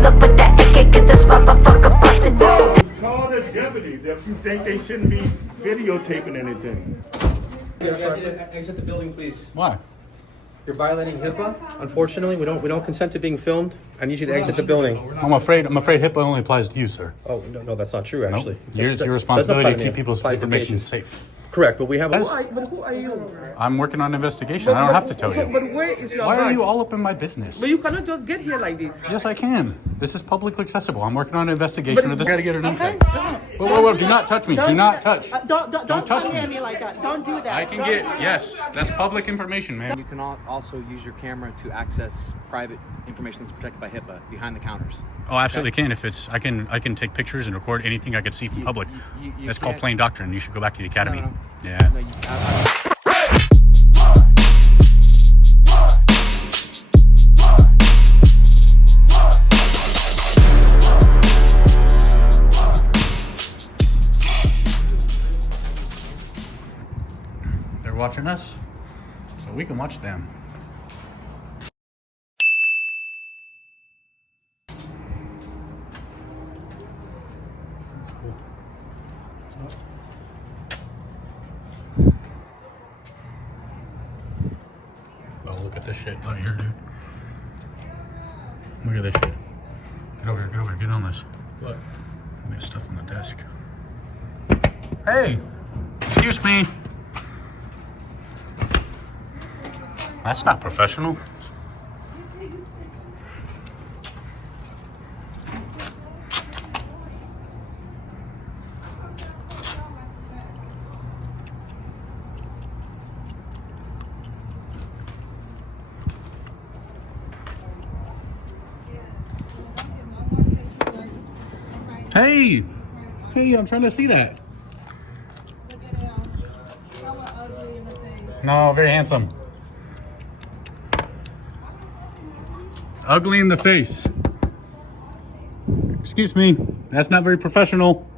pull up with that AK, get this motherfucker busted. Call the deputies if you think they shouldn't be videotaping anything. Exit the building, please. Why? You're violating HIPAA. Unfortunately, we don't consent to being filmed. I need you to exit the building. I'm afraid HIPAA only applies to you, sir. Oh no, that's not true. Actually, It's your responsibility to keep people's information safe. Correct, but we have a. But who are you? I'm working on an investigation. I don't have to tell you. But where is your Why are badge? you all up in my business? But you cannot just get here like this. Yes, I can. This is publicly accessible. I'm working on an investigation of this. I gotta get an Okay? info. Whoa, do not touch me. Do not touch. Don't touch come me. near me like that. Don't do that. I can get, yes, that's public information, man. You can also use your camera to access private information that's protected by HIPAA behind the counters. Oh, absolutely can. If it's, I can take pictures and record anything I could see from public. That's called plain doctrine. You should go back to the academy. No. Yeah. No, They're watching us, so we can watch them. Oh, look at this shit right here, dude. Look at this shit. Get over here, get on this. Look. There's stuff on the desk. Hey! Excuse me. That's not professional. Hey! Hey, I'm trying to see that. No, very handsome. Ugly in the face. Excuse me, that's not very professional.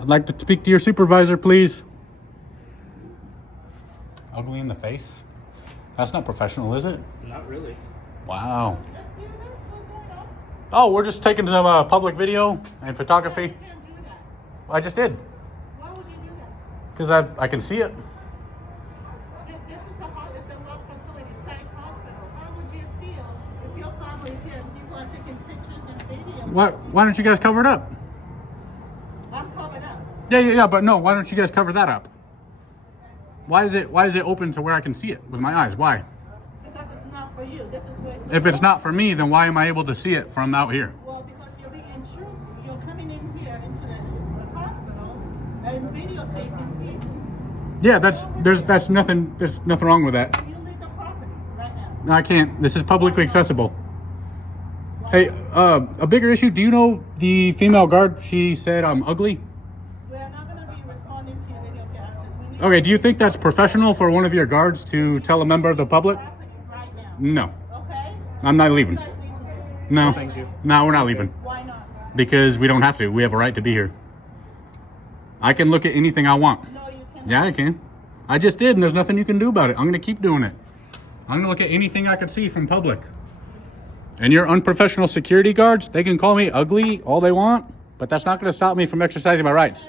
I'd like to speak to your supervisor, please. Ugly in the face? That's not professional, is it? Not really. Wow. Oh, we're just taking some public video and photography. I just did. Why would you do that? Because I can see it. This is a love facility, psych hospital. How would you feel if your family is here and people are taking pictures and videos? Why don't you guys cover it up? I'm covered up. Yeah, but no, why don't you guys cover that up? Why is it open to where I can see it with my eyes? Why? Because it's not for you. This is where it's If it's not for me, then why am I able to see it from out here? Well, because you're being intrusive. You're coming in here into the hospital and videotaping people. Yeah, there's nothing wrong with that. You leave the property right now. No, I can't. This is publicly accessible. Hey, a bigger issue. Do you know the female guard? She said I'm ugly. We're not going to be responding to any of your answers. We need Okay, do you think that's professional for one of your guards to tell a member of the public? property right now. No, Okay? I'm not leaving. You guys need to leave. No, Thank you. no, we're not leaving Why not? because we don't have to. We have a right to be here. I can look at anything I want. No, you can't. Yeah, I can. I just did, and there's nothing you can do about it. I'm going to keep doing it. I'm going to look at anything I can see from public. And your unprofessional security guards, they can call me ugly all they want, but that's not going to stop me from exercising my rights.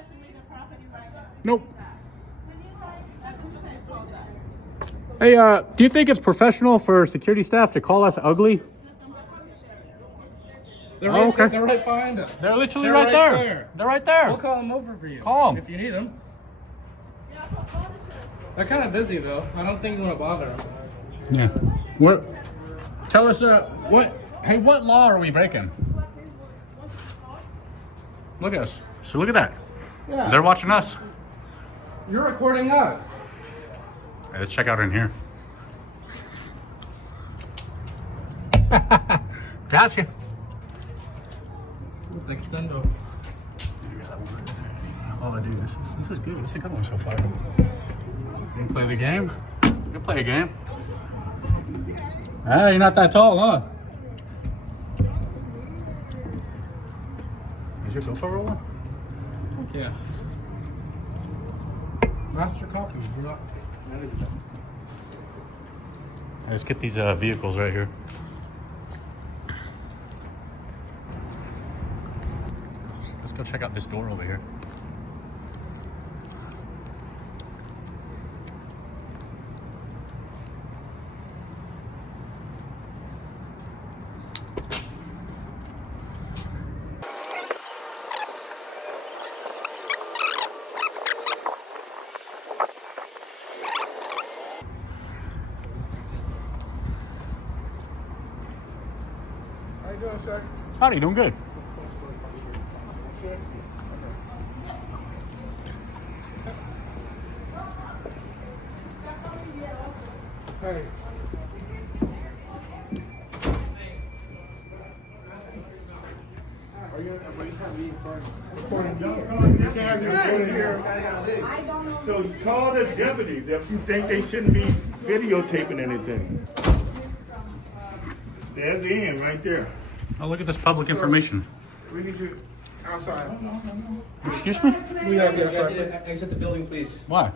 Nope. Hey, do you think it's professional for security staff to call us ugly? They're Oh, right, okay. they're right behind us. They're literally They're right right there. there. They're right there. We'll call them over for you. Call 'em. if you need them. They're kind of busy though. I don't think you want to bother them. Yeah. What? Tell us, what? Hey, what law are we breaking? Look at us. So look at that. Yeah. They're watching us. You're recording us. Hey, let's check out in here. Gotcha. Extendo. Oh, dude, this is good. This is a good one so far. You can play the game? You can play a game. Ah, you're not that tall, huh? Is your GoPro rolling? Yeah. Master copy. You're not. Let's get these vehicles right here. go check out this door over here. How you doing, sir? Howdy, doing good. Hey. Are you have me inside? So call the deputies if you think they shouldn't be videotaping anything. There's the end right there. Oh, look at this public information. We need you outside. Excuse me? We have you outside. Exit the building, please. Why?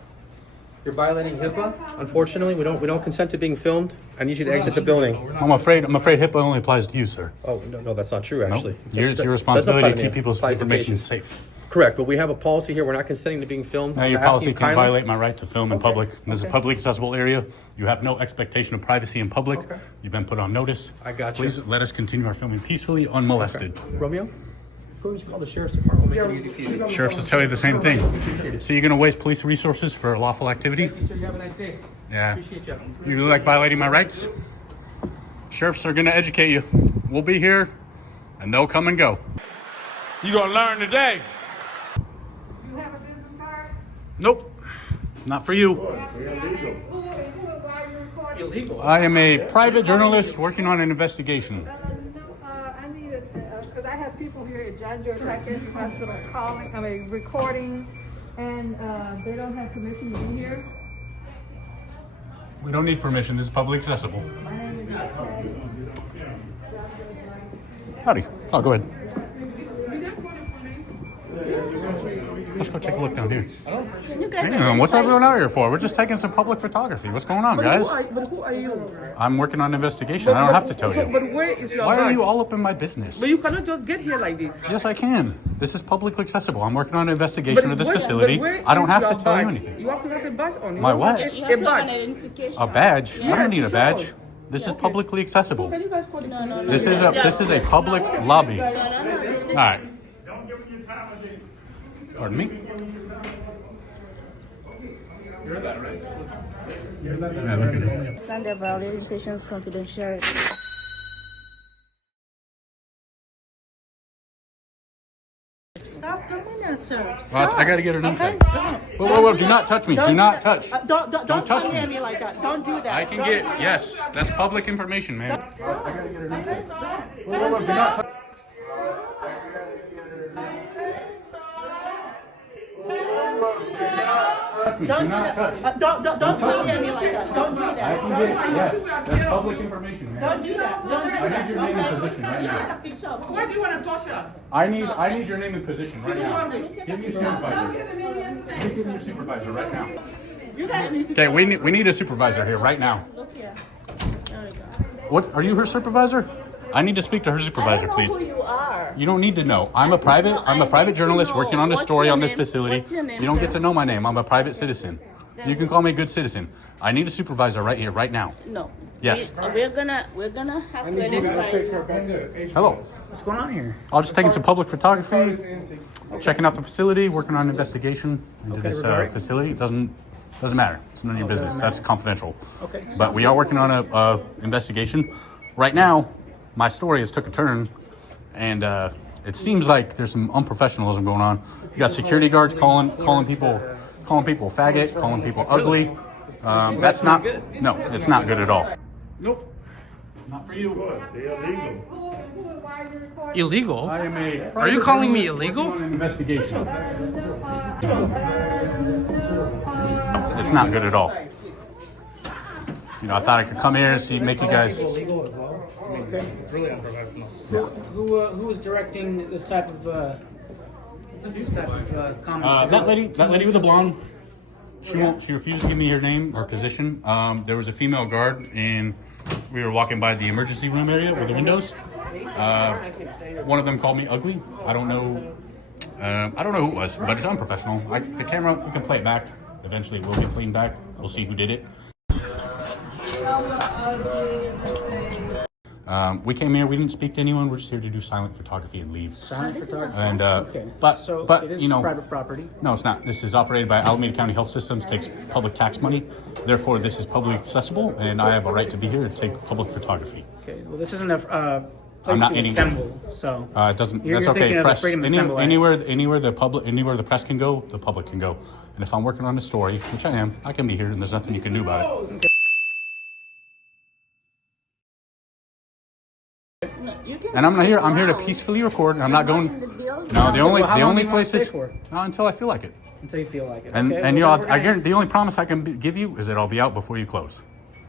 You're violating HIPAA. Unfortunately, we don't consent to being filmed. I need you to exit the building. I'm afraid HIPAA only applies to you, sir. Oh, no, that's not true, actually. It's your Doesn't responsibility apply to keep me. people's Applies to information patients. safe. Correct, but we have a policy here. We're not consenting to being filmed. Now, your I'm asking policy you can kindly- violate my right to film in public. This is a Okay. publicly accessible area. You have no expectation of privacy in public. Okay. You've been put on notice. I got you. Please let us continue our filming peacefully, unmolested. Romeo, go and call the sheriff's department. We'll make it easy peasy. Sheriffs will tell you the same thing. So you're going to waste police resources for lawful activity? Thank you, sir. You have a nice day. Yeah. Appreciate you. You like violating my rights? Sheriffs are going to educate you. We'll be here, and they'll come and go. You gonna learn today. You have a business card? Nope. Not for you. Who are you recording? Illegal. I am a private journalist working on an investigation. I need it, because I have people here at John Joe Psychiatric Hospital recording, and they don't have permission to be here. We don't need permission. This is publicly accessible. My name is Howdy. Oh, go ahead. Let's go take a look down here. Hang on, what's everyone out here for? We're just taking some public photography. What's going on, guys? But who are you? I'm working on an investigation. I don't have to tell you. But where is your Why are badge? you all up in my business? But you cannot just get here like this. Yes, I can. This is publicly accessible. I'm working on an investigation of this facility. but where I don't is have your to tell you badge? anything. You have to have a badge on. You My have what? A, You a have to have an badge. identification. A badge? I Yes, don't need a it badge. shows. This is publicly accessible. Can you guys call the police? This is a public lobby. All right. Pardon me? You're that, right? Yeah, look at it. Standard violating patient's confidentiality. Stop coming here, sir. Well, I gotta get her name Okay, tag. don't. Whoa, do not touch me. Do not touch. Don't touch come me. near me like that. Don't do that. I can get, yes, that's public information, man. I gotta get her name tag. Whoa, do not touch. Touch me. Do not touch. Don't come near me like that. Don't do I that. can get, yes, that's public information, man. Don't do that. Don't do I need that. your name and position right now. Why do you want to touch her? I need your name and position right now. Give me a supervisor. Give me your supervisor right now. You guys need to. Okay, we need a supervisor here right now. Look here. There we go. What, are you her supervisor? I need to speak to her supervisor, please. Who you are? You don't need to know. I'm a private journalist working on a What's story your on this name? facility. What's your name, You don't sir? get to know my name. I'm a private citizen. You can call me a good citizen. I need a supervisor right here, right now. No. Yes. We're gonna have I to need you to identify take you. her back to H. Hello. What's going on here? I'm just taking some public photography, checking out the facility, working on an investigation into this facility. It doesn't matter. It's none of your business. That's confidential. Okay. But we are working on a investigation. Right now, my story has took a turn, and it seems like there's some unprofessionalism going on. You got security guards calling people faggot, calling people ugly. That's not it's not good at all. Nope. Not for you. They're illegal. Why are you recording? Illegal? I am a Are you calling me private illegal? journalist working on an investigation. It's not good at all. You know, I thought I could come here and see, make you guys. Illegal as well. I mean, it's really unprofessional. Who was directing this type of comment? That lady with the blonde. She refused to give me her name or position. There was a female guard, and we were walking by the emergency room area with the windows. One of them called me ugly. I don't know I don't know who it was, but it's unprofessional. The camera, we can play it back. Eventually, it will get cleaned back. We'll see who did it. We came here. We didn't speak to anyone. We're just here to do silent photography and leave. Silent photography. And Okay. but it is you know, private property. no, it's not. This is operated by Alameda County Health Systems. Takes public tax money. Therefore, this is publicly accessible, and I have a right to be here to take public photography. Okay. Well, this isn't a place I'm not to eating- assemble, so. It doesn't. You're That's thinking okay. of the Press Freedom of Assembly Act. anywhere the press can go, the public can go. And if I'm working on a story, which I am, I can be here, and there's nothing you can do about it. No, you can And I'm not here. I'm here to browse. peacefully record. I'm not You're going. in the building. No, the only Well, how long do you wanna places. stay for? Until I feel like it. Until you feel like it. And Okay, and you well, know, then we're I gonna- guarantee the only promise I can give you is that I'll be out before you close.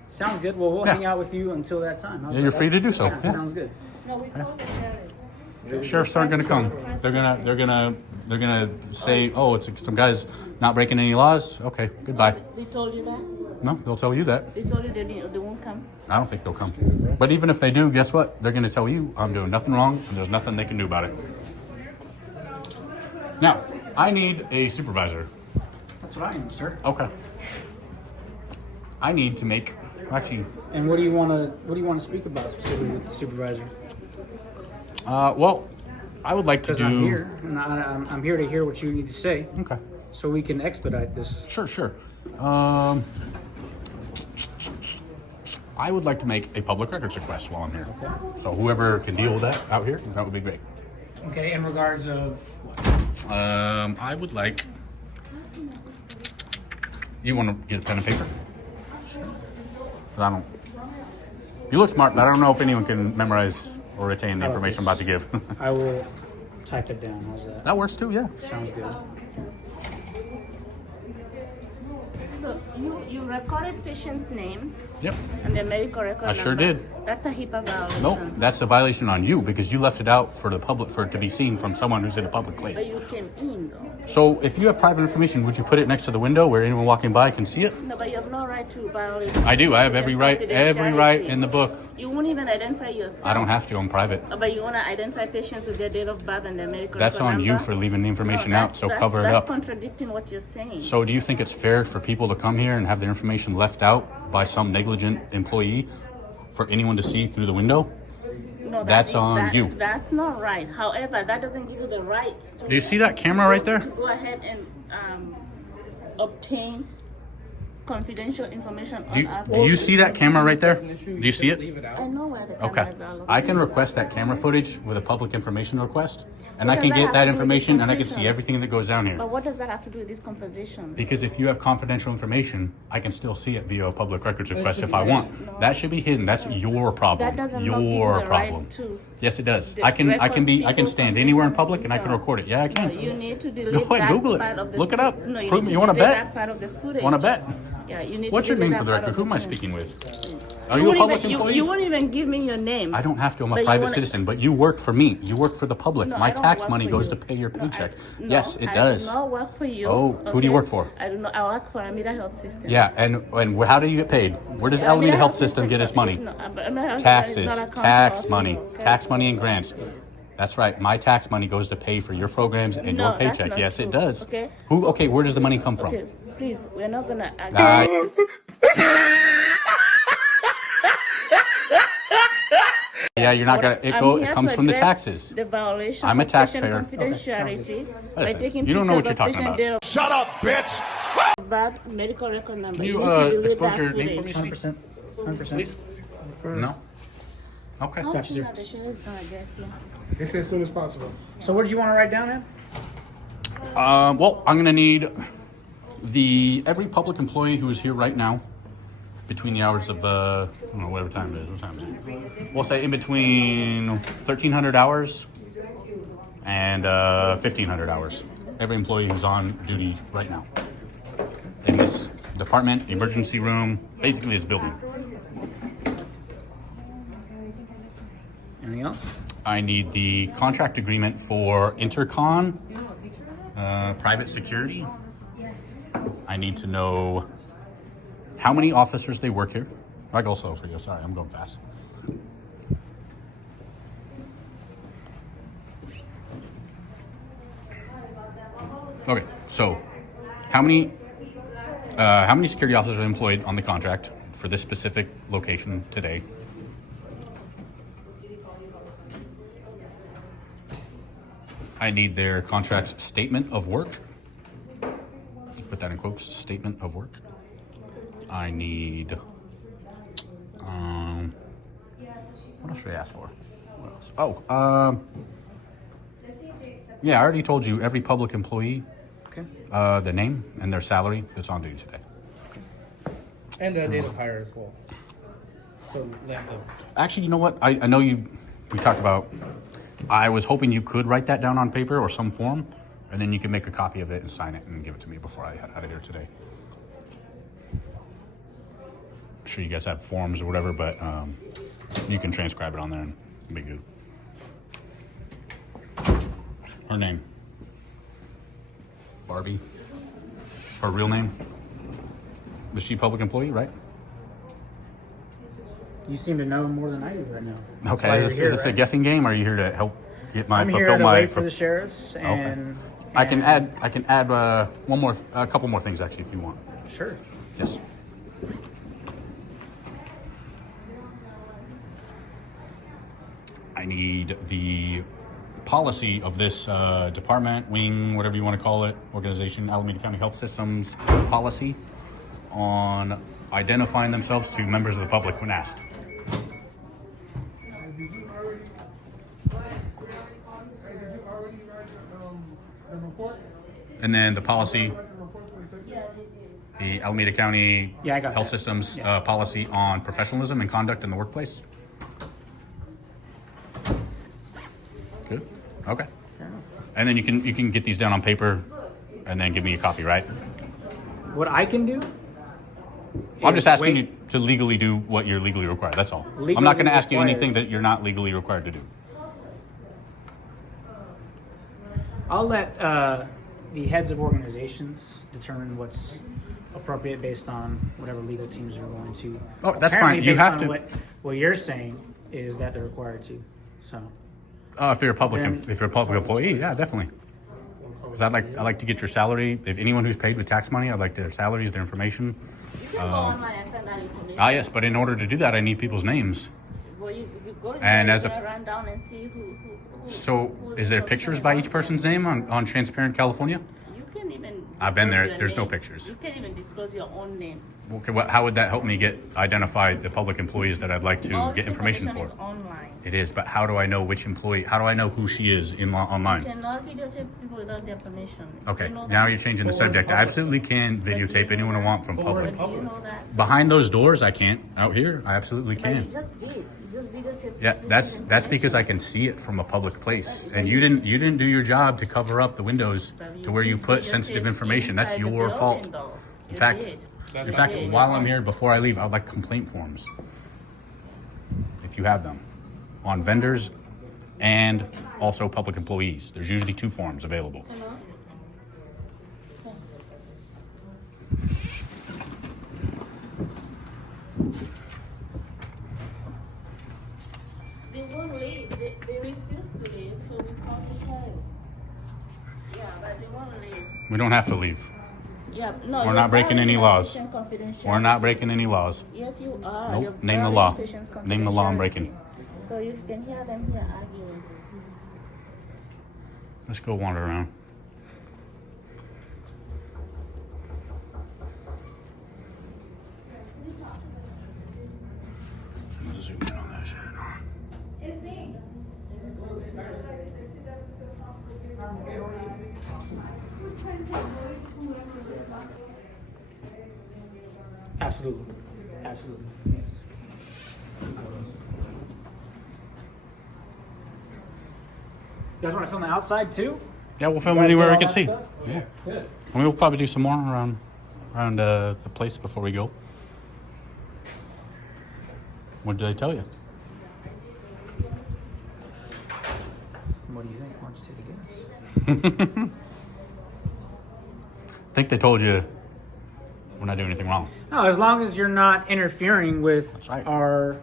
Sounds good. Well, we'll Yeah. hang out with you until that time. How's Yeah, you're that? free to do so. Yeah, Yeah. Sounds good. No, we call the sheriffs. The sheriffs aren't going to come. They're gonna say, oh, it's some guys not breaking any laws. Okay, goodbye. They told you that? No, they'll tell you that. They told you they won't come? I don't think they'll come. But even if they do, guess what? They're going to tell you I'm doing nothing wrong and there's nothing they can do about it. Now, I need a supervisor. That's what I am, sir. Okay. I need to make, actually, And what do you want to speak about specifically with the supervisor? well, I would like to Because do. I'm here, and I'm here to hear what you need to say, Okay. so we can expedite this. Sure. I would like to make a public records request while I'm here. Okay. So whoever can deal with that out here, that would be great. Okay. In regards of. I would like. You want to get a pen and paper? I don't. You look smart, but I don't know if anyone can memorize or retain the information I'm about to give. I will type it down. How's that? That works too, yeah. Sounds good. So you recorded patients' names Yep. and their medical record I sure numbers. did. That's a HIPAA violation. Nope, that's a violation on you because you left it out for the public, for it to be seen from someone who's in a public place. But you came in though. So if you have private information, would you put it next to the window where anyone walking by can see it? No, but you have no right to violate. I do. I have every right confidentiality. in the book. You won't even identify yourself. I don't have to. I'm private. But you want to identify patients with their date of birth and their medical That's record on you number? for leaving the information No, out, so cover it That's up. contradicting what you're saying. So do you think it's fair for people to come here and have their information left out by some negligent employee for anyone to see through the window? No, That's on you. That's not right. However, that doesn't give you the right Do you see that camera right there? to go ahead and obtain confidential information on our Do you see that camera right there? Do you see it? I know where the Okay. cameras are located. I can request that camera footage with a public information request, and I What can does that get have that to do with information this and I can see conversation? everything that goes down here. But what does that have to do with this conversation? Because if you have confidential information, I can still see it via a public records request if I want. That should be hidden. That's your problem. That doesn't not give you Your the problem. right to Yes, it does. the I can record people's stand anywhere in information. public and I can No. record it. Yeah, I No, can. you need to delete Go ahead, that Google part of it. the Look it up. No, Prove need me. You want to delete bet? that part of the footage. Want to bet? Yeah, you need What's to your name delete for the that part record? of Who the am I footage. speaking with? Are You you a won't public even- employee? You won't even give me your name. I don't have to. I'm a But you private wanna- citizen, but you work for me. You work for the public. No, My I don't tax work money for goes you. to pay your No, paycheck. no, Yes, it I does. do not work for you. Oh, who do you work for? I do not. I work for Alameda Health System. Yeah, and how do you get paid? Where does Alameda Health System get its money? No, Alameda Health Taxes, is not a county tax hospital, money, okay? tax money and grants. That's right. My tax money goes to pay for your programs and No, your that's paycheck. not Yes, it true, does. okay? Who? Okay, where does the money come from? Okay, please, we're not gonna. Yeah, you're not gonna. It comes from the taxes. The violation. I'm a of patient taxpayer. Confidentiality by Listen, taking you don't know what pictures you're of talking patient about. data Shut up, bitch! bad medical record number. Can you need to delete expose that your name for footage. me, please? 100%. Please. No. Okay. How Gotcha, soon sir. are the sheriffs gonna get here? They say as soon as possible. So what did you want to write down, man? Well, I'm gonna need every public employee who is here right now between the hours of I don't know whatever time it is. What time is it? We'll say in between 1,300 hours and 1,500 hours. Every employee who's on duty right now in this department, emergency room, basically this building. Anything else? I need the contract agreement for Intercon, private security. Yes. I need to know how many officers they work here. I go slow for you. Sorry, I'm going fast. Okay, so how many security officers are employed on the contract for this specific location today? I need their contract's statement of work. Put that in quotes, statement of work. I need, what else should I ask for? What else? Oh, yeah, I already told you every public employee, Okay. the name and their salary that's on duty today. And the date of hire as well. So length of. Actually, you know what? I know we talked about, I was hoping you could write that down on paper or some form, and then you can make a copy of it and sign it and give it to me before I head out of here today. I'm sure you guys have forms or whatever, but you can transcribe it on there and be good. Her name. Barbie. Her real name. Was she a public employee, right? You seem to know more than I do right now. That's why Okay, you're is here, this a right? guessing game, or are you here to help get my I'm here fulfill to my? wait for the sheriffs and. I can add a couple more things actually if you want. Sure. Yes. I need the policy of this department, wing, whatever you want to call it, organization, Alameda County Health Systems policy on identifying themselves to members of the public when asked. And then the policy, the Alameda County Yeah, I got Health that. Systems Yeah. policy on professionalism and conduct in the workplace. Good. Okay. And then you can get these down on paper, and then give me a copy, right? What I can do? I'm just asking wait. you to legally do what you're legally required. That's all. I'm Legally not going to ask you required. anything that you're not legally required to do. I'll let the heads of organizations determine what's appropriate based on whatever legal teams are going to. Oh, that's Apparently fine. You based have on to. What you're saying is that they're required to. So. If you're a public, Then- if you're a public employee, yeah, definitely. Because I like to get your salary. If anyone who's paid with tax money, I'd like their salaries, their information. You can go online and find that information. Yes, but in order to do that, I need people's names. Well, you go to And the as a- run down and see who So, who's is there the pictures person by that each person's name on Transparent California? You can even. I've been disclose there. your There's no name. pictures. You can even disclose your own name. Okay, how would that help me identify the public employees that I'd like to All get this information for? is online. It is, but how do I know which employee? How do I know who she is online? You cannot videotape people without their permission. Okay, You know now that? you're changing the subject. I absolutely can videotape anyone I want from public. But do you know that? Behind those doors, I can't. Out here, I absolutely But you can. just did. You just videotaped. Yeah, people's that's because I information. can see it from a public place, and you didn't do your job to cover up the windows But to where you did put videotape sensitive information. That's inside the your fault. building, though. In You fact, did. in fact, while I'm here, before I leave, I'd like complaint forms, if you have them, on vendors and also public employees. There's usually 2 forms available. They won't leave. They refuse to leave, so we call the sheriff. Yeah, but they won't leave. We don't have to leave. Yeah, no. We're you're not breaking any violating laws. patient confidentiality. We're not breaking any laws. Yes, you are. Nope. You're Name the violating law. patient's Name the law I'm confidentiality. breaking. So you can hear them here arguing. Let's go wander around. Let's zoom in on that shit. It's me. Absolutely. Absolutely. You guys want to film the outside too? Yeah, we'll film You guys anywhere do we all can that see. stuff? Yeah. Good. I mean, we'll probably do some more around the place before we go. What did I tell you? What do you think? Why don't you take a guess? I think they told you we're not doing anything wrong. No, as long as you're not interfering with That's right. our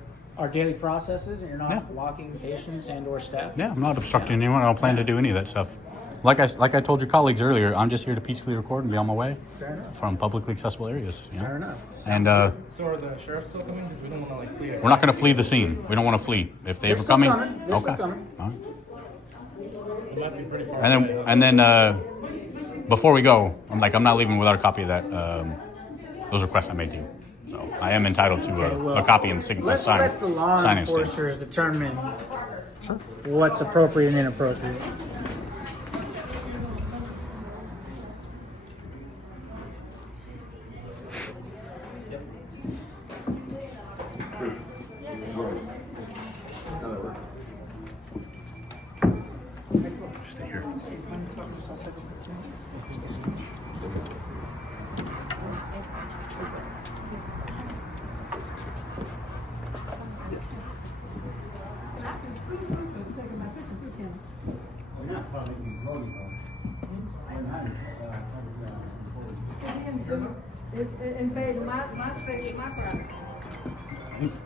daily processes and you're not Yeah. blocking patients and or staff. Yeah, I'm not obstructing anyone. I don't plan to do any of that stuff. like I told your colleagues earlier, I'm just here to peacefully record and be on my way Fair enough. from publicly accessible areas. You know? Fair enough. And So are the sheriffs still coming? Because we don't want to like flee. we're not going to flee the scene. We don't want to flee. If they They're ever still coming, coming. They're still okay. coming. All right. It might be pretty far. And then before we go, I'm not leaving without a copy of that those requests I made to you. So I am entitled to a copy and Let's sign. let the law sign and stamp. enforcers determine what's appropriate and inappropriate. Stay here. Invade my space, my property,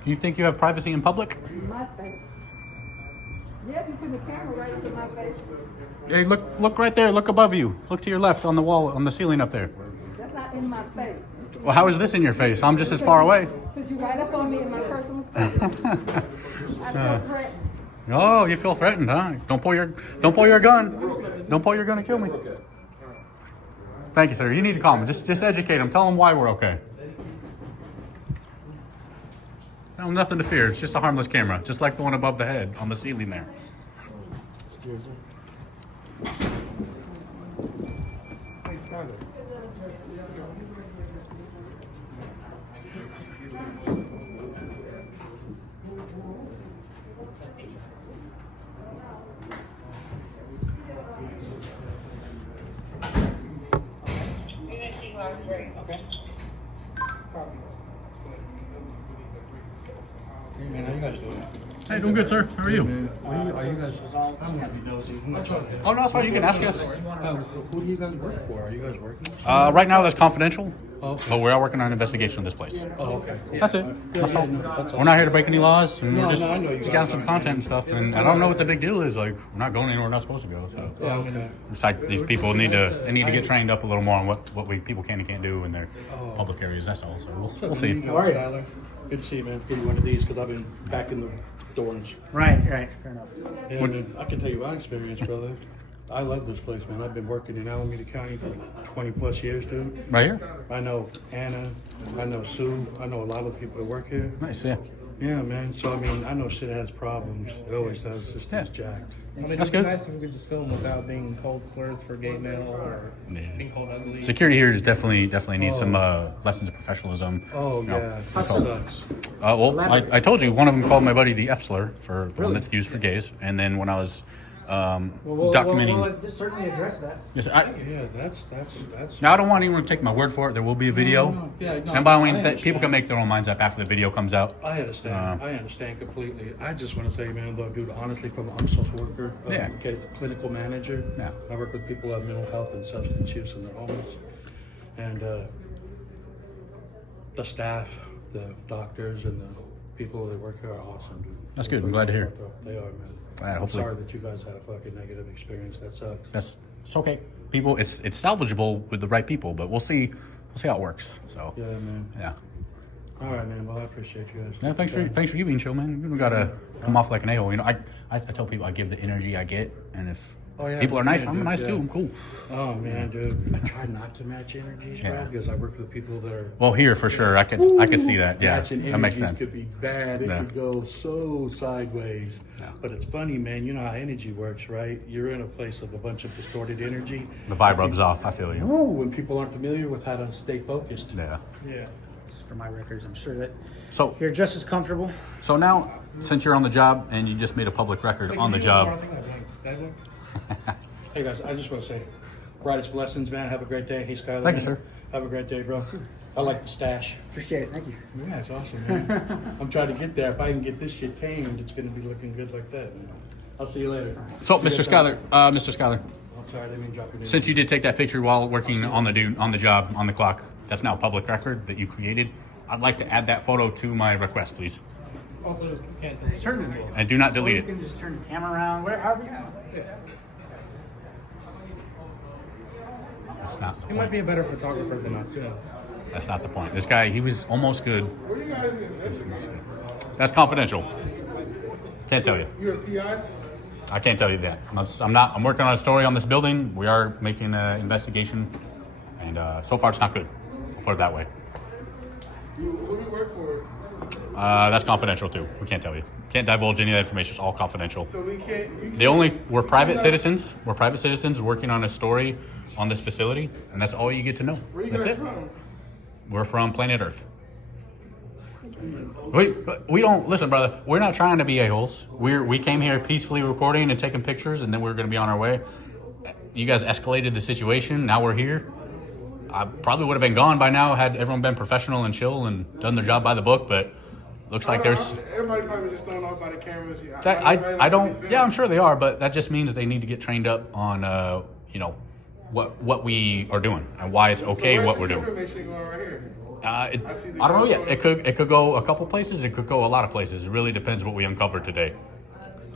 You think you have privacy in public? my space. Yeah, you put the camera right up in my face. Hey, look right there. Look above you. Look to your left on the wall, on the ceiling up there. That's not in my face. Well, how is this in your face? I'm just as far away. Because you right up on me in my personal space. I feel threatened. Oh, you feel threatened, huh? Don't pull your gun. Don't pull your gun to kill me. Thank you, sir. You need to calm him. Just educate him. Tell him why we're okay. No, nothing to fear. It's just a harmless camera, just like the one above the head on the ceiling there. Hey, Skylar. Okay. Hey, man, how you guys doing? Hey, doing good, sir. How are you? Are you guys? I'm gonna be nosy. Oh, no, it's fine. You can ask us. Who do you guys work for? Are you guys working? Right now, that's confidential, Okay. but we are working on an investigation of this place. Oh, okay. That's it. That's all. no, that's all. We're not here to break any laws, and No, we're just no, I know you just guys got some aren't. content and stuff. And I don't know what the big deal is. Like, we're not going anywhere we're not supposed to go. So. Oh, okay. It's like these people need to get trained up a little more on what people can and can't do in their public areas. That's all. So we'll see. How are you, Skylar? Good to see you, man. Give you one of these because I've been back in the doors. Right. Fair enough. Yeah, man, I can tell you my experience, brother. I love this place, man. I've been working in Alameda County for 20 plus years, dude. Right here. I know Anna, I know Sue, I know a lot of people that work here. Nice. Yeah. Yeah, man. So I mean, I know shit has problems. It always does. This thing's Yeah. jacked. I mean, That's it'd be good. nice if we could just film without being called slurs for gay male or being called ugly. Security here is definitely needs some lessons of professionalism. Oh You know, yeah, that's that all. sucks. Well, I told you one of them called my buddy the F slur for the one that's used for gays, and then when I was documenting. We'll certainly address that. Yes, Yeah, that's. now I don't want anyone to take my word for it. There will be a video, No. Yeah, no, and by all I means, that people understand. can make their own minds up after the video comes out. I understand. I understand completely. I just want to say, man, though, dude, honestly, I'm a social worker, Yeah. clinical manager. Yeah. I work with people who have mental health and substance use and they're homeless. And the staff, the doctors, and the people that work here are awesome, dude. That's good. I'm glad to hear. They are, man. Glad, I'm hopefully. sorry that you guys had a fucking negative experience. That sucks. It's okay. People, it's salvageable with the right people, but we'll see how it works. So Yeah, man. yeah. All right, man. Well, I appreciate you guys. No, thanks for you being chill, man. You don't gotta come off like an a-hole. You know, I tell people I give the energy I get, and if people are nice, I'm nice too. I'm cool. Oh man, dude, I try not to match energies, bro, Yeah. because I work with people that are. Well, here for sure, I could see that. Yeah, Matching that makes energies sense. could be bad. It Yeah. could go so sideways. Yeah. But it's funny, man. You know how energy works, right? You're in a place of a bunch of distorted energy. The vibe rubs off. I feel you. Ooh, when people aren't familiar with how to stay focused. Yeah. Yeah. Just for my records, I'm sure that So you're just as comfortable. So now, since you're on the job and you just made a public record on the job. Hey guys, I just want to say, brightest blessings, man. Have a great day. Hey, Skylar. Thank you, man. sir. Have a great day, bro. I like the stash. Appreciate it. Thank you. Yeah, it's awesome, man. I'm trying to get there. If I can get this shit tamed, it's going to be looking good like that, man. I'll see you later. So, Mr. Skylar, I'm sorry, I didn't mean to drop your name. since you did take that picture while working on the job, on the clock, that's now a public record that you created. I'd like to add that photo to my request, please. Also, you can't Certainly. And do not Or delete you it. can just turn the camera around, however you want. That's not the He point. might be a better photographer than us. Who knows? That's not the point. This guy, he was almost good. What are you guys doing? He was almost good. That's confidential. Can't tell you. You're a PI? I can't tell you that. I'm not. I'm working on a story on this building. We are making an investigation, and so far it's not good. I'll put it that way. Who do you work for? That's confidential too. We can't tell you. Can't divulge any of that information. It's all confidential. So we can't. We're private citizens. We're private citizens working on a story on this facility, and that's all you get to know. Where you That's guys it. from? We're from planet Earth. We don't listen, brother. We're not trying to be a-holes. We came here peacefully recording and taking pictures, and then we're going to be on our way. You guys escalated the situation. Now we're here. I probably would have been gone by now had everyone been professional and chill and done their job by the book. But looks like there's. Everybody probably just thrown off by the cameras. I don't. Yeah, I'm sure they are, but that just means they need to get trained up on what we are doing and why it's okay what we're doing. Information going right here. I don't know yet. It could go a couple places. It could go a lot of places. It really depends what we uncover today.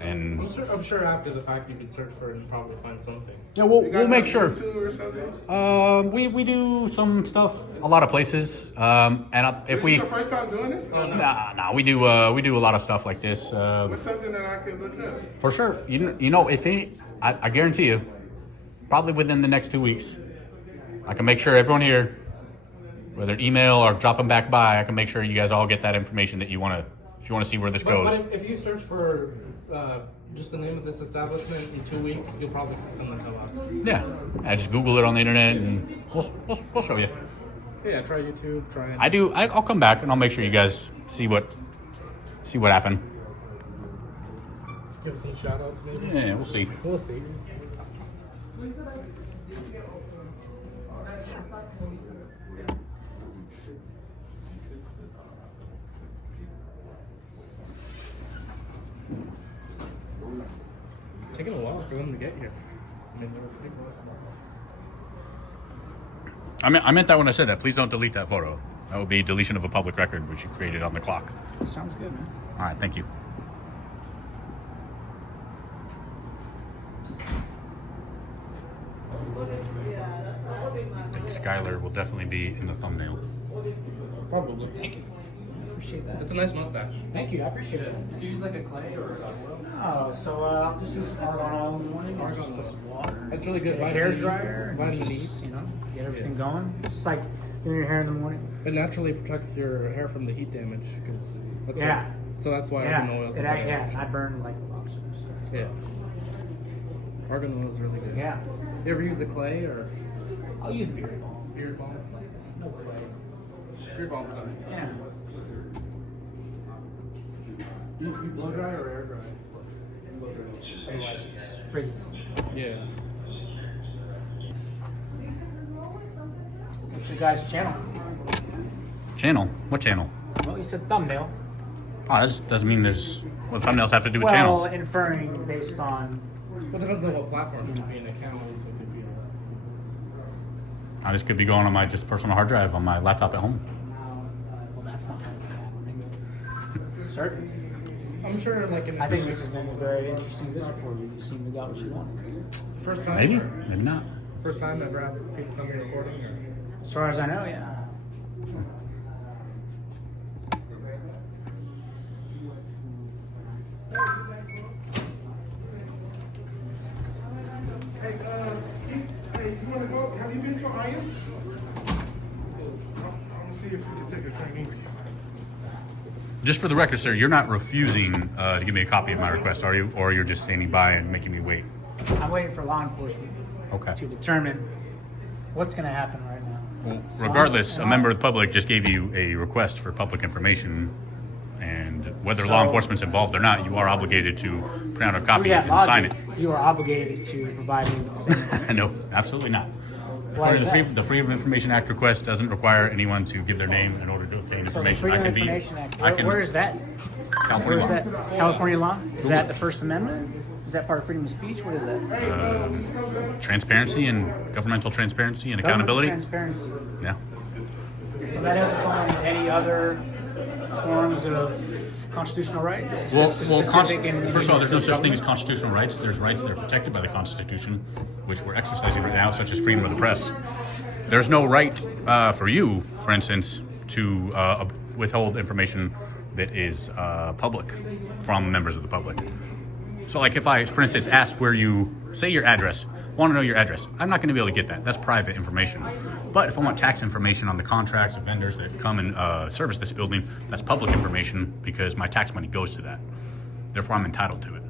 And I'm sure after the fact you could search for it and probably find something. yeah, we'll make sure. YouTube or something? We do some stuff a lot of places. If we This is your first time doing this? nah, we do a lot of stuff like this. What's something that I can look up? For sure. You know if I guarantee you, probably within the next 2 weeks, I can make sure everyone here, whether email or drop them back by, I can make sure you guys all get that information that you want to, if you want to see where this goes. But if you search for just the name of this establishment in 2 weeks, you'll probably see something come up. Yeah, I just Google it on the internet and we'll show you. Yeah, try YouTube, try it. I'll come back and I'll make sure you guys see what happened. Give some shout outs maybe. Yeah, we'll see. We'll see. Taking a while for them to get here. I mean, they were taking us. I meant that when I said that. Please don't delete that photo. That would be deletion of a public record, which you created on the clock. Sounds good, man. All right, thank you. I think Skylar will definitely be in the thumbnail. Probably. Thank you. Appreciate that. It's a nice mustache. Thank you. I appreciate it. Do you use like a clay or a oil? Oh, so I'll just use some argon oil in the morning. I'll just put some water. That's really good. Get a hair dryer. And Vitamin E. just, get everything going. It's just like doing your hair in the morning. It naturally protects your hair from the heat damage. Yeah. So that's why Yeah. argan oil is And I burn like a lobster. So. Yeah. Argan oil is really good. Yeah. You ever use a clay or I'll use beard balm. beard balm? No clay. Beard balm's nice. Yeah. You blow dry or air dry? Blow dry. Otherwise it's freezes. Yeah. What's your guys' channel? Channel? What channel? Well, you said thumbnail. Oh, that doesn't mean there's. What thumbnails have to do with Well, channels? inferring based on. Well, it depends on what platform. It could be an account. It could be This could be going on my just personal hard drive on my laptop at home. Well, that's not happening. Certain. I'm sure, like, in I think this has been a very interesting visit for you. You seem to got what you wanted. first time. Maybe, or maybe not. First time ever have people come here recording. Or? As far as I know, yeah. Hey, you want to go? Have you been to Iron? I'm going to see if we can take a training. Just for the record, sir, you're not refusing to give me a copy of my request, are you? Or you're just standing by and making me wait? I'm waiting for law enforcement to determine what's going to happen right now. Well, regardless, a member of the public just gave you a request for public information, and whether law enforcement's involved or not, you are obligated to print out a copy and sign it. You are obligated to provide me with the same. No, absolutely not. Why is The Freedom of Information Act request doesn't require anyone to give their name in order to obtain So the information. Freedom of Information Act, where is that? It's California Where is law. that? California law? Is that the First Amendment? Is that part of freedom of speech? What is that? Transparency and governmental transparency and accountability. Transparency. Yeah. So that doesn't fall into any other forms of constitutional rights? Well, In first of all, there's no such thing as constitutional rights. There's rights that are protected by the Constitution, which we're exercising right now, such as freedom of the press. There's no right for you, for instance, to withhold information that is public from members of the public. So like if I, for instance, asked where you, say your address, want to know your address, I'm not going to be able to get that. That's private information. But if I want tax information on the contracts of vendors that come and service this building, that's public information because my tax money goes to that. Therefore, I'm entitled to it.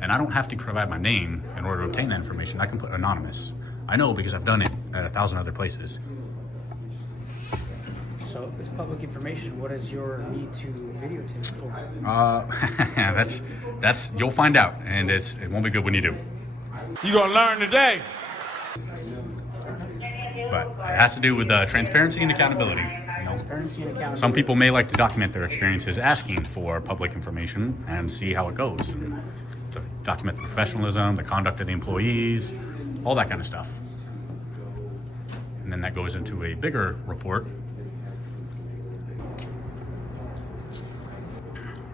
And I don't have to provide my name in order to obtain that information. I can put anonymous. I know because I've done it at 1,000 other places. So if it's public information, what is your need to videotape for? That's you'll find out, and it won't be good when you do. You gonna learn today. But it has to do with transparency and accountability. You know? Transparency and accountability. Some people may like to document their experiences asking for public information and see how it goes, and to document the professionalism, the conduct of the employees, all that kind of stuff. And then that goes into a bigger report.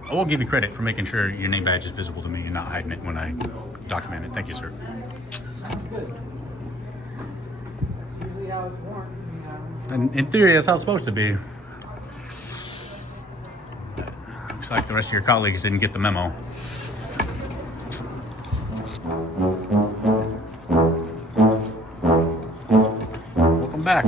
I will give you credit for making sure your name badge is visible to me and not hiding it when I document it. Thank you, sir. Good. That's usually how it's worn. And in theory, that's how it's supposed to be. Looks like the rest of your colleagues didn't get the memo. Welcome back.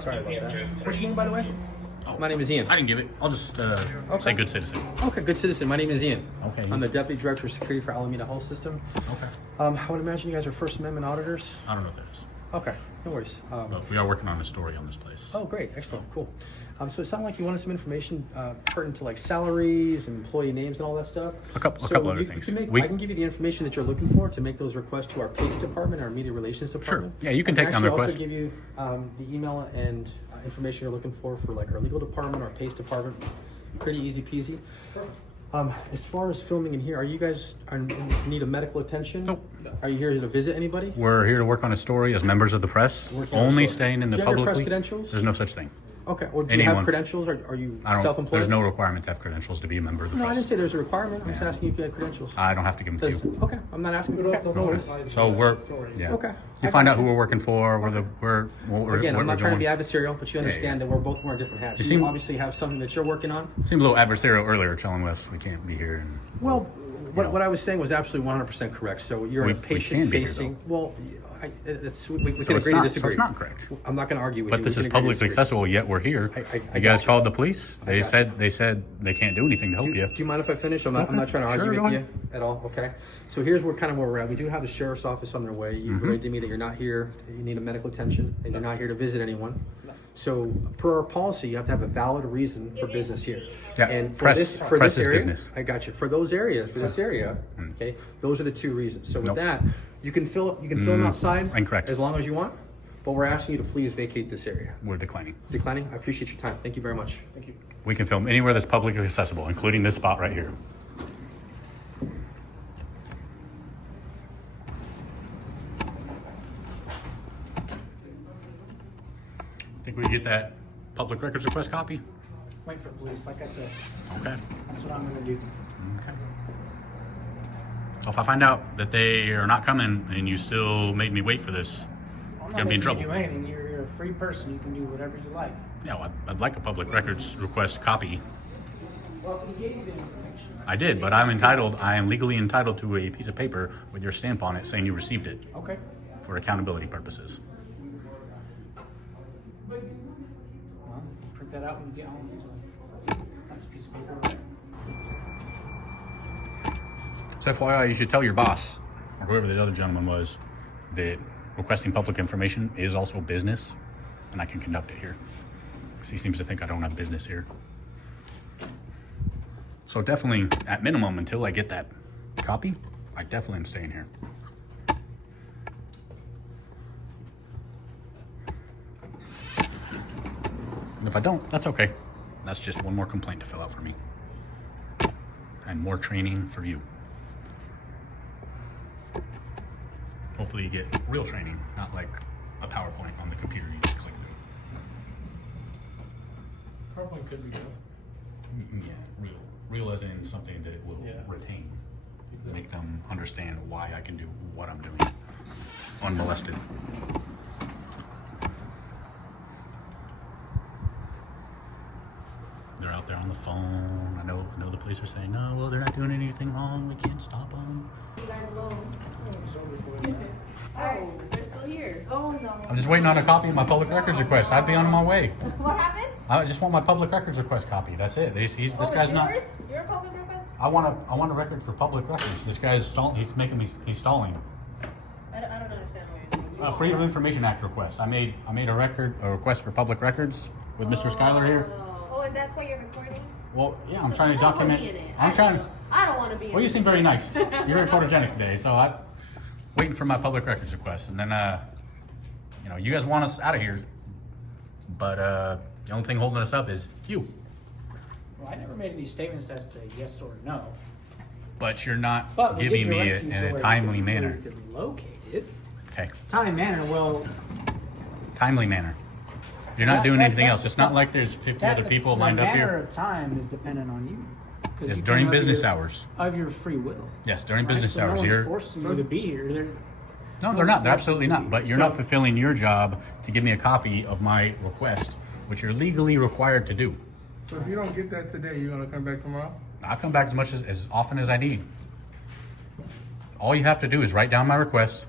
Sorry about that. What's your name, by the way? My name is Ian. I didn't give it. I'll just say good citizen. Okay, good citizen. My name is Ian. Okay. I'm the Deputy Director of Security for Alameda Health System. Okay. I would imagine you guys are First Amendment auditors. I don't know what that is. Okay, no worries. But we are working on a story on this place. Oh, great, excellent, cool. So it sounded like you wanted some information pertinent to like salaries and employee names and all that stuff. A couple other things. I can give you the information that you're looking for to make those requests to our PACE department, our Media Relations department. Yeah, you can take down the I'll request. also give you the email and information you're looking for like our legal department, our PACE department. Pretty easy peasy. As far as filming in here, are you guys in need of medical attention? Nope. Are you here to visit anybody? We're here to work on a story as members of the press. Only staying in the Do you have your public. press credentials? There's no such thing. Okay, or do you have credentials, or are you self-employed? There's no requirement to have credentials to be a member of the No, I press. didn't say there's a requirement. I'm just asking if you had credentials. I don't have to give them to you. Okay, I'm not asking. But also Okay. So we're Okay. You find out who we're working for. Again, I'm not trying to be adversarial, but you understand that we're both wearing different hats. You obviously have something that you're working on. Seemed a little adversarial earlier, telling us we can't be here. And, Well, what I was saying was absolutely 100% correct. So you're a patient-facing. Well, we can agree to disagree. So it's not correct. I'm not going to argue with you. But this is publicly accessible, yet we're here. You guys called the police. They said they can't do anything to help you. Do you mind if I finish? I'm not trying to argue with you at all. Okay. So here's where we're at. We do have the sheriff's office on their way. You relayed to me that you're not here. You need a medical attention, and you're not here to visit anyone. So per our policy, you have to have a valid reason for business here. Yeah. And press this is area, business. I got you. For those areas, for this area, okay, those are the two reasons. So with that, you can film outside Incorrect. as long as you want, but we're asking you to please vacate this area. We're declining. Declining? I appreciate your time. Thank you very much. Thank you. We can film anywhere that's publicly accessible, including this spot right here. Think we can get that public records request copy? Wait for police, like I said. Okay. That's what I'm going to do. Okay. So if I find out that they are not coming and you still made me wait for this, I'm I'm not gonna be in making trouble. you do anything. You're a free person. You can do whatever you like. Yeah, well, I'd like a public records request copy. Well, he gave you the information. I did, but I am legally entitled to a piece of paper with your stamp on it saying you received it Okay. for accountability purposes. Well, print that out when you get home. That's a piece of paper. So FYI, you should tell your boss, or whoever the other gentleman was, that requesting public information is also business, and I can conduct it here. Because he seems to think I don't have business here. So definitely, at minimum, until I get that copy, I definitely am staying here. And if I don't, that's okay. That's just one more complaint to fill out for me. And more training for you. Hopefully actually get real training, not like a PowerPoint on the computer you just click through. PowerPoint could be good. Yeah, real as in something that will retain, make them understand why I can do what I'm doing unmolested. They're out there on the phone. I know the police are saying, no, well, they're not doing anything wrong. We can't stop them. You guys alone. Oh, they're still here. Oh, no. I'm just waiting on a copy of my public records request. I'd be on my way. What happened? I just want my public records request copy. That's it. This guy's not. Your public request? I want a record for public records. This guy's stalling. He's stalling. I don't understand what you're saying. A Freedom of Information Act request. I made a request for public records with Mr. Skylar here. Oh, and that's why you're recording? Well, yeah, I'm trying to document. I don't want to be in Well, you it. seem very nice. You're very photogenic today, so I'm waiting for my public records request, and then you guys want us out of here, but the only thing holding us up is you. Well, I never made any statements as to yes or no. But you're not But we giving did me direct it you in to a where timely you manner. could locate it. Okay, Timely manner, well. timely manner. You're not doing anything else. It's not like there's 50 other people lined up The manner here. of time is dependent on you. 'Cause It's you during came business of your- hours. Of your free will. Yes, during Right? business So hours. No You're one's forcing you to be here. no, they're not. They're absolutely not. But you're not So- fulfilling your job to give me a copy of my request, which you're legally required to do. So if you don't get that today, you're gonna come back tomorrow? I'll come back as often as I need. All you have to do is write down my request,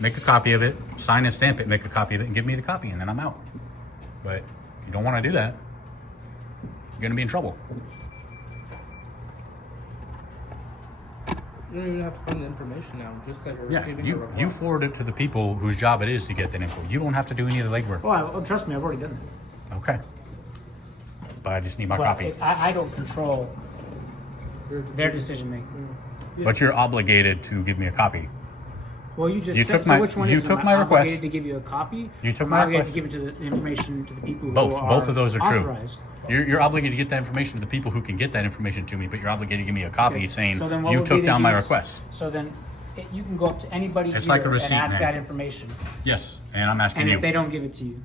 make a copy of it, sign and stamp it, make a copy of it, and give me the copy, and then I'm out. But if you don't want to do that, you're going to be in trouble. You don't even have to find the information now. Just like we're Yeah, receiving the you request. forward it to the people whose job it is to get that info. You don't have to do any of the legwork. Well, trust me, I've already done that. Okay. But I just need my But copy. I don't control their decision making. But you're obligated to give me a copy. Well, you just You said, took so my- which one you is it? took Am my I request. obligated to give you a copy? You took Am my I obligated request. to give it to the information to the people Both. who are Both of those are true. authorized. You're obligated to get that information to the people who can get that information to me, but you're obligated to give me a copy Okay, saying so then what you would be took the down my use- request. So then you can go up to anybody It's here like a receipt, and ask man. that information. Yes, and I'm asking And you. if they don't give it to you,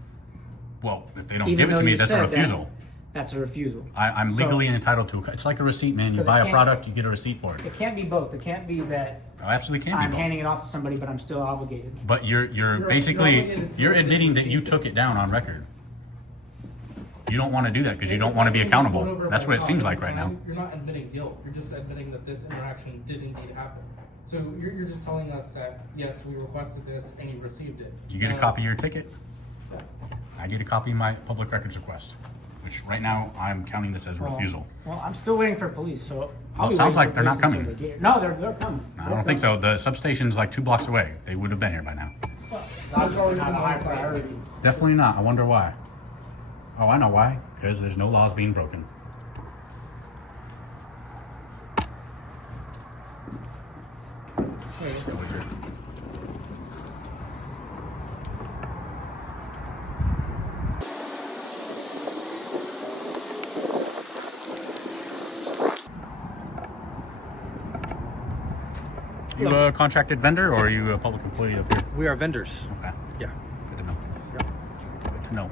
Well, if they don't even give it though to me, you that's a said that, refusal. that's a refusal. I'm So- legally entitled to. It's like a receipt, man. You Because it buy a can't- product, you get a receipt for it. It can't be both. It can't be that I absolutely can I'm be handing both. it off to somebody, but I'm still obligated. But you're basically obligated to you're receive admitting that receipt. you took it down on record. You don't want to do that because you It's don't like want to be when you pull accountable. over That's by what it cop, seems you like right now. sign, You're not admitting guilt. You're just admitting that this interaction did indeed happen. So you're just telling us that, yes, we requested this and you received it. You get a copy of your ticket. I get a copy of my public records request, which right now I'm counting this as a refusal. Well, I'm still waiting for police, so. I'll Well, be it sounds waiting like for they're not police until coming. they get here. No, they're coming. I don't think so. The substation's like 2 blocks away. They would have been here by now. It's obviously not a high priority. Definitely not. I wonder why. Oh, I know why. Because there's no laws being broken. You a contracted vendor or are you a public employee of here? We are vendors. Okay. Yeah. Good to know. Good to know.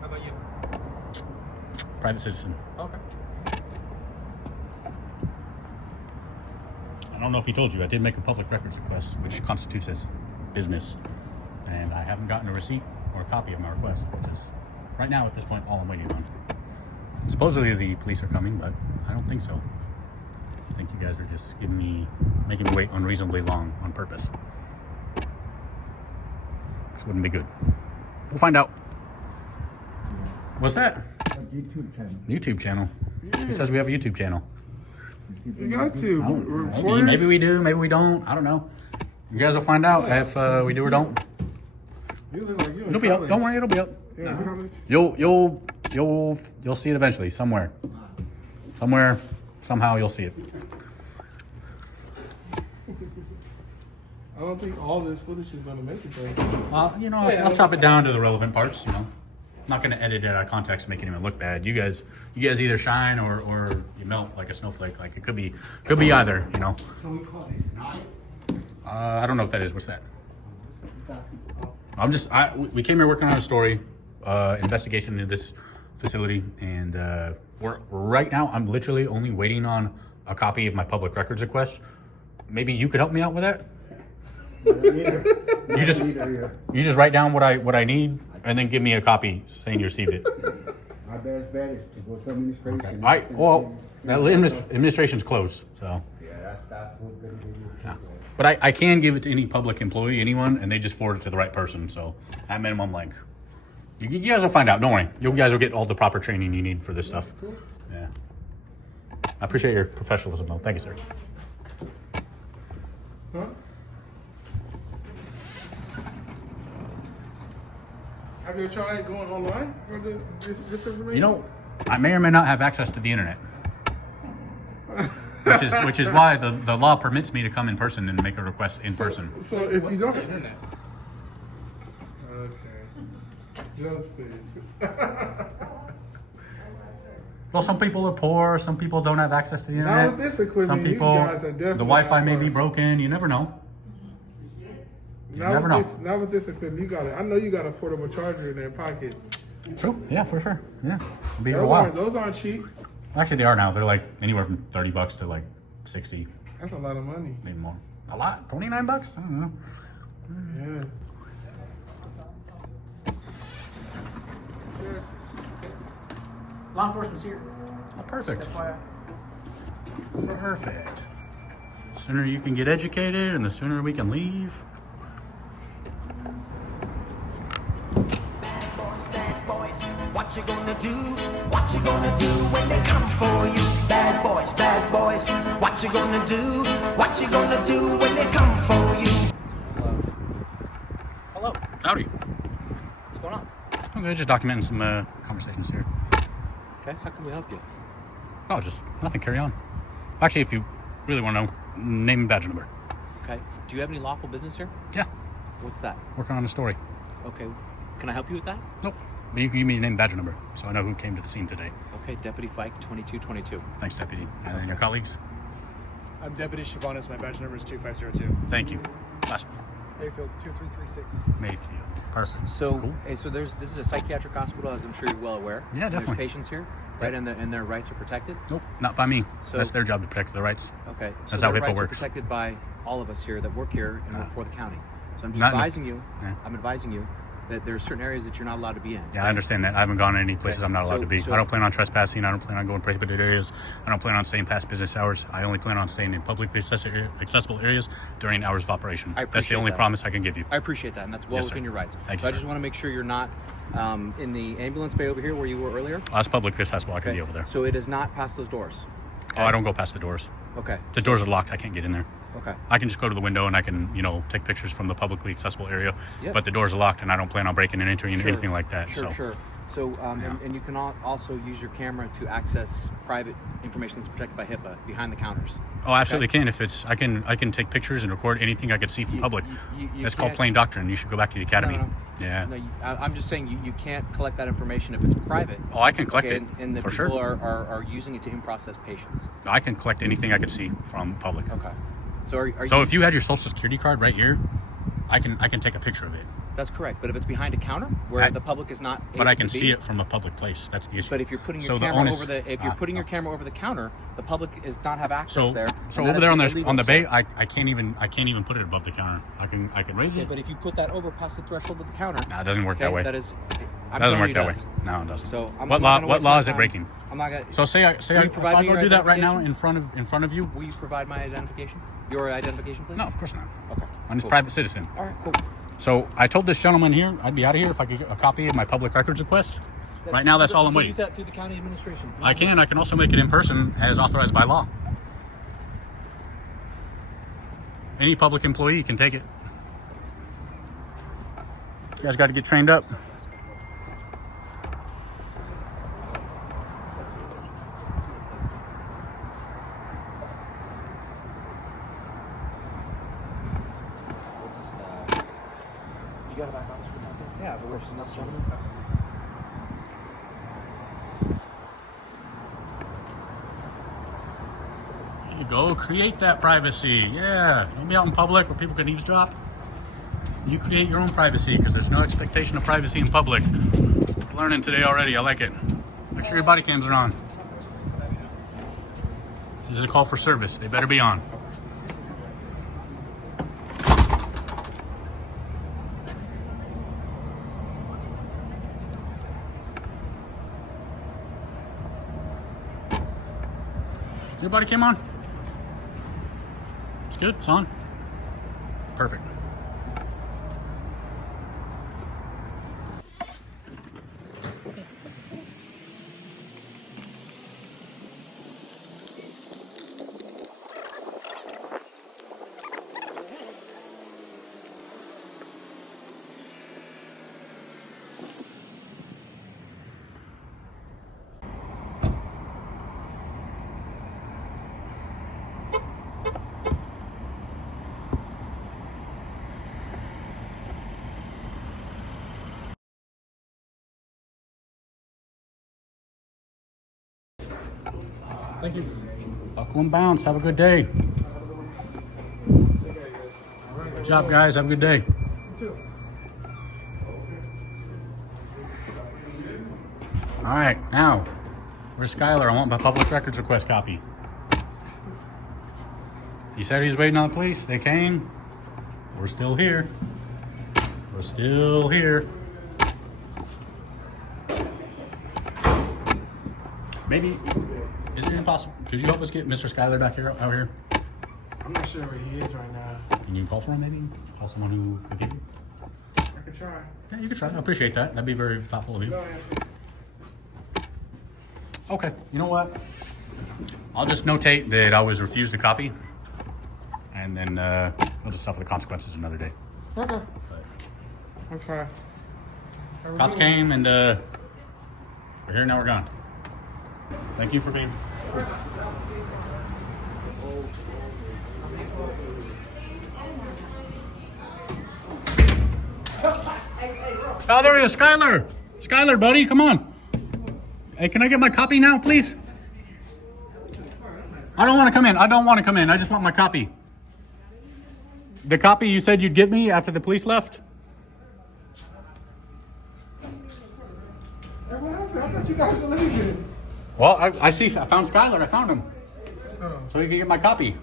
How about you? Private citizen. Okay. I don't know if he told you, I did make a public records request, which constitutes as business. And I haven't gotten a receipt or a copy of my request, which is right now at this point all I'm waiting on. Supposedly the police are coming, but I don't think so. I think you guys are just making me wait unreasonably long on purpose. Wouldn't be good. We'll find out. What's that? YouTube channel. YouTube channel. Who says we have a YouTube channel? You got to. Maybe we do, maybe we don't. I don't know. You guys will find out if we do or don't. You look like you in It'll be up. college. Don't worry, it'll be up. Yeah, in college. You'll see it eventually somewhere. Somewhere, somehow you'll see it. I don't think all this footage is gonna make it though. I'll chop it down to the relevant parts. not going to edit it out of context to make it even look bad. You guys either shine or you melt like a snowflake. Like it could be either, you know. So we call it not. I don't know what that is. What's that? We came here working on a story, investigation into this facility, and we're right now. I'm literally only waiting on a copy of my public records request. Maybe you could help me out with that. You just write down what I need, and then give me a copy saying you received it. My best bet is to go to administration. Okay. Administration's closed, so. Yeah, that's what they're going to do. Yeah. But I can give it to any public employee, anyone, and they just forward it to the right person. So at minimum, like, you guys will find out. Don't worry. You guys will get all the proper training you need for this stuff. Yeah. I appreciate your professionalism, though. Thank you, sir. Huh? Have you tried going online for this information? You know, I may or may not have access to the internet. Which is why the law permits me to come in person and make a request in person. So if you don't have internet. Okay. Jokes, please. Well, some people are poor. Some people don't have access to the internet. Now with this equipment, some people, you guys are definitely the Wi-Fi may be broken. You never know. Now with this equipment, you got it. I know you got a portable charger in their pocket. True. Yeah, for sure. Yeah. It'll be here a while. Those aren't cheap. Actually, they are now. They're like anywhere from $30 to like 60. That's a lot of money. Maybe more. A lot? $29? I don't know. Yeah. Law enforcement's here. Oh, perfect. FYI. Perfect. The sooner you can get educated and the sooner we can leave. Bad boys, what you gonna do? What you gonna do when they come for you? Bad boys, what you gonna do? What you gonna do when they come for you? Hello. Howdy. What's going on? Okay, just documenting some conversations here. Okay, how can we help you? Oh, just nothing. Carry on. Actually, if you really want to know, name and badge number. Okay. Do you have any lawful business here? Yeah. What's that? Working on a story. Okay. Can I help you with that? Nope. But you can give me your name and badge number so I know who came to the scene today. Okay, Deputy Fike, 2222. Thanks, Deputy. And then your colleagues. I'm Deputy Chavanis. My badge number is 2502. Thank you. Last one. Mayfield 2336. Mayfield. Perfect. So, Cool. hey, so this is a psychiatric hospital, as I'm sure you're well aware. Yeah, definitely. There's patients here, right, and their rights are protected. Nope, not by me. So That's their job to protect their rights. Okay. That's so how their HIPAA rights works. are protected by all of us here that work here and work for the county. So I'm just Not in- advising you. Yeah. I'm advising you that there are certain areas that you're not allowed to be in. Yeah, I understand that. I haven't gone to any places Okay, I'm not allowed so- to be. so- I don't plan on trespassing. I don't plan on going prohibited areas. I don't plan on staying past business hours. I only plan on staying in publicly accessible areas during hours of operation. I That's the appreciate only that. promise I can give you. I appreciate that, and that's well Yes, sir. within your rights. Thank you, So I sir. just want to make sure you're not in the ambulance bay over here where you were earlier. Oh, that's public accessible. I can be over there. So it is not past those doors. Oh, I don't go past the doors. Okay. The doors are locked. I can't get in there. Okay. I can just go to the window and I can, take pictures from the publicly accessible area. Yep. But the doors are locked and I don't plan on breaking and entering or anything like that. Sure, so. sure. So, and you can also use your camera to access private information that's protected by HIPAA behind the counters. Oh, I absolutely can. If it's, I can take pictures and record anything I could see from public. That's called can't- plain doctrine. You should go back to the academy. No. Yeah. No, I'm just saying you can't collect that information if it's private. Oh, I can collect it, and the for people sure. are using it to in-process patients. I can collect anything I could see from public. Okay. So are So you? if you had your social security card right here, I can take a picture of it. That's correct. But if it's behind a counter where the public is not able But I can to be, see it from a public place. That's the issue. But if you're putting your So the camera onus- over the camera over the counter, the public is not have access there. So and that over is there illegal. on the So- bay, I can't even put it above the counter. I can raise Yeah, it. but if you put that over past the threshold of the counter, No, it doesn't work that way. That is, I'm Doesn't telling work you that it way. does. No, it doesn't. So I'm what not law? gonna What waste law my is it time. breaking? I'm not gonna. So say Will you if provide I me go your do that right now identification? in front of you. Will you provide my identification? Your identification, please. No, of course not. Okay. I'm just cool. a private citizen. All right. Cool. So I told this gentleman here I'd be out of here if I could get a copy of my public records request. Right now, that's all I'm You waiting. do that through the county administration. I can also make it in person as authorized by law. Any public employee can take it. You guys got to get trained up. You got a back office with that? Yeah, of course. This gentleman. you go. Create that privacy. Yeah. Don't be out in public where people can eavesdrop. You create your own privacy because there's no expectation of privacy in public. Learning today already. I like it. Make sure your body cams are on. This is a call for service. They better be on. Your body came on? It's good. It's on. Perfect. Thank you. Buckle and bounce. Have a good day. Good job, guys. Have a good day. All right, now, where's Skylar? I want my public records request copy. He said he's waiting on the police. They came. We're still here. We're still here. Maybe, is it impossible? Could you help us get Mr. Skylar back here, out here? I'm not sure where he is right now. Can you call for him maybe? Call someone who could get you? I could try. Yeah, you could try. I appreciate that. That'd be very thoughtful of you. No answer. Okay, you know what? I'll just notate that I was refused a copy, and then we'll just suffer the consequences another day. Okay. I'm fine. Cops came, and we're here, now we're gone. Thank you for being. Oh, there he is, Skylar. Skylar, buddy, come on. Hey, can I get my copy now, please? I don't want to come in. I don't want to come in. I just want my copy. The copy you said you'd give me after the police left? Hey, what happened? I thought you guys were leaving. Well, I found Skylar. I found him. Oh. So he can get my copy.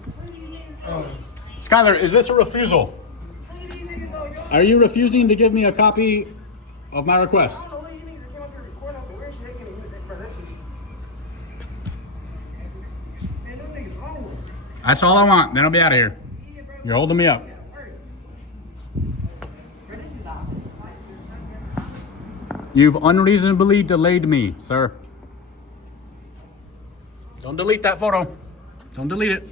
Oh. Skylar, is this a refusal? Are you refusing to give me a copy of my request? That's all I want. Then I'll be out of here. You're holding me up. You've unreasonably delayed me, sir. Don't delete that photo. Don't delete it.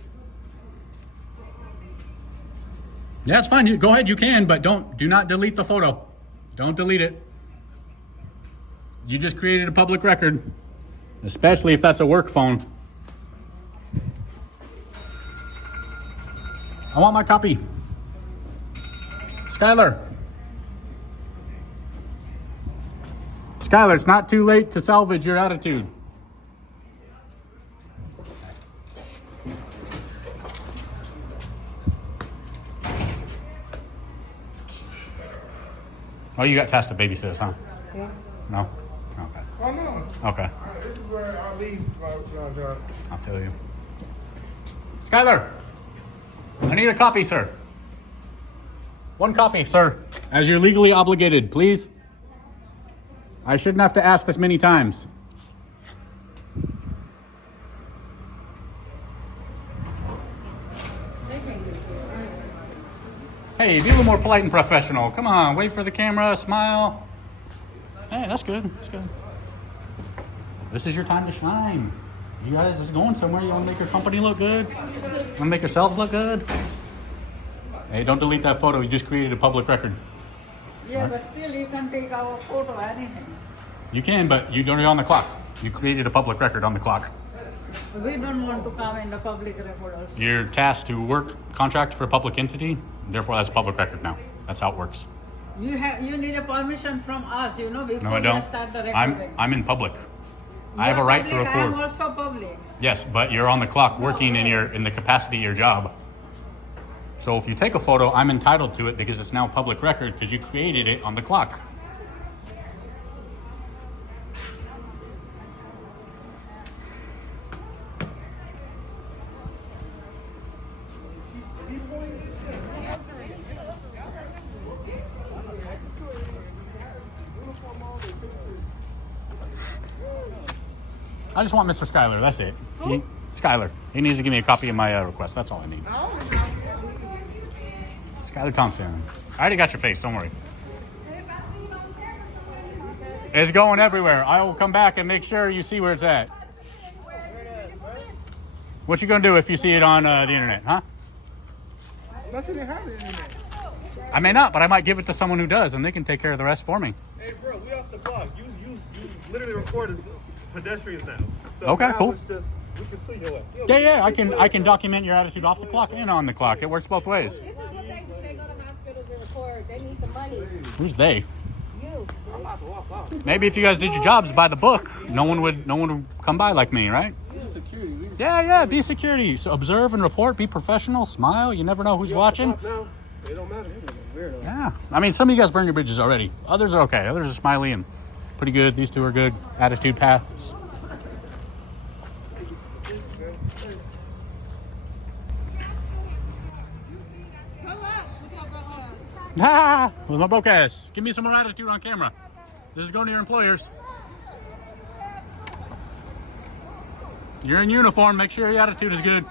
Yeah, it's fine. Go ahead, you can, but do not delete the photo. Don't delete it. You just created a public record, especially if that's a work phone. I want my copy. Skylar. Skylar, it's not too late to salvage your attitude. Oh, you got tasked to babysit us, huh? Yeah. No? Okay. Oh, no. Okay. This is where I leave my job. I feel you. Skylar, I need a copy, sir. One copy, sir. As you're legally obligated, please. I shouldn't have to ask this many times. Hey, be a little more polite and professional. Come on, wait for the camera, smile. Hey, that's good. That's good. This is your time to shine. You guys, this is going somewhere. You want to make your company look good? You want to make yourselves look good? Hey, don't delete that photo. You just created a public record. Yeah, but still you can take our photo, anything. You can, but you're on the clock. You created a public record on the clock. We don't want to come in the public record also. You're tasked to work contract for a public entity. Therefore, that's a public record now. That's how it works. You need a permission from us, before No, I don't. you start the recording. I'm in public. I have a right to I'm record. also public. Yes, but you're on the clock working in the capacity of your job. So if you take a photo, I'm entitled to it because it's now public record because you created it on the clock. I just want Mr. Skylar, that's it. Skylar. He needs to give me a copy of my request. That's all I need. Skylar Thompson. I already got your face, don't worry. It's going everywhere. I will come back and make sure you see where it's at. What you gonna do if you see it on the internet, huh? Nothing to have the internet. I may not, but I might give it to someone who does, and they can take care of the rest for me. Hey, bro, we off the clock. You literally recorded pedestrians now. So Okay, now cool. It's just, we can sue your way. Yeah, I can document your attitude off the clock and on the clock. It works both ways. This is what they do. They go to hospitals and record. They need the money. Who's they? You. I'm about to walk out. Maybe if you guys did your jobs by the book, no one would come by like me, right? Security. Yeah, be security. So observe and report, be professional, smile. You never know who's watching. Now, it don't matter. Weirdo. Yeah. I mean, some of you guys burn your bridges already. Others are okay. Others are smiley and pretty good. These two are good. Attitude pass. Ah, with my broke ass. Give me some more attitude on camera. This is going to your employers. You're in uniform. Make sure your attitude is good.